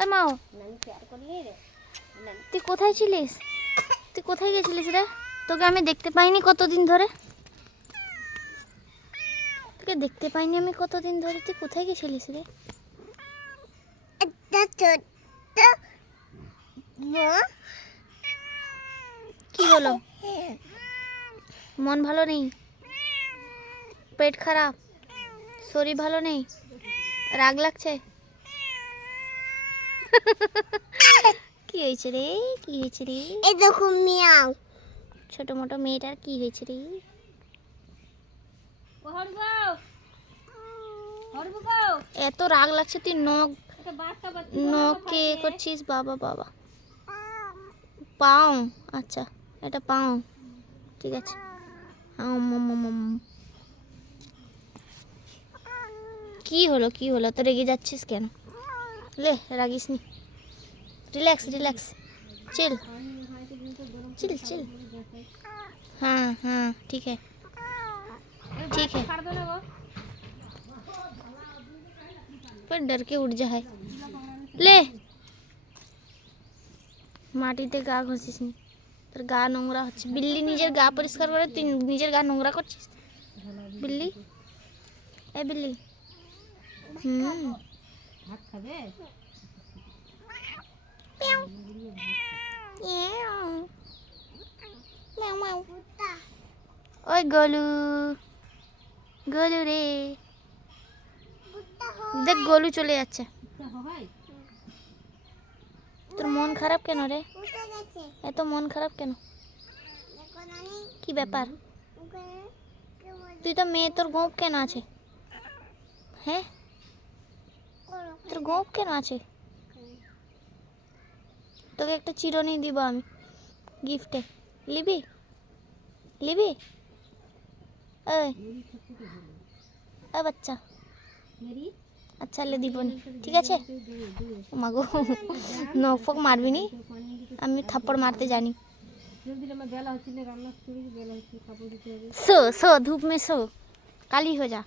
ওই মাও, তুই কোথায় ছিলিস? তুই কোথায় গেছিলিস রে? তোকে আমি দেখতে পাইনি কতদিন ধরে। তোকে দেখতে পাইনি আমি কতদিন ধরে। তুই কোথায় গেছিলিস রে? কি হলো? মন ভালো নেই? পেট খারাপ? শরীর ভালো নেই? রাগ লাগছে? কি হয়েছে রে? কি হয়েছে রে? এই দেখো মিয়াও, ছোট মোটো মেয়েটার কি হয়েছে রে? এত রাগ লাগছে, তুই নখে করছিস? বাবা বাবা, পাও? আচ্ছা, এটা পাও, ঠিক আছে। কি হলো, কি হলো? তো রেগে যাচ্ছিস কেন? ले रागिस नहीं, relax relax, chill chill chill. हाँ हाँ ठीक है ठीक है। पर डर के उठ जाए। ले মাটিতে গা ঘষিস নি, তোর গা নোংরা হচ্ছে। বিল্লি নিজের গা পরিষ্কার করে, তুই নিজের গা নোংরা করছিস। বিল্লি, এ বিল্লি, ভাত খাবে? ওই গোলু, গোলু রে, দেখ গোলু চলে যাচ্ছে। তোর মন খারাপ কেন রে? এত মন খারাপ কেন? কি ব্যাপার? তুই তো মেয়ে, তোর গোপ কেন আছে? হ্যাঁ, তোর গোপ কেন আছে? তোকে একটা চিরুনি দিব আমি গিফটে, লিবি? লিবি? ও বাচ্চা, আচ্ছা লে দিবনি, ঠিক আছে? মাগো, নখ ফক মারবি নি, আমি থাপ্পড় মারতে জানি। सो सो धूप में सो, काली हो जा।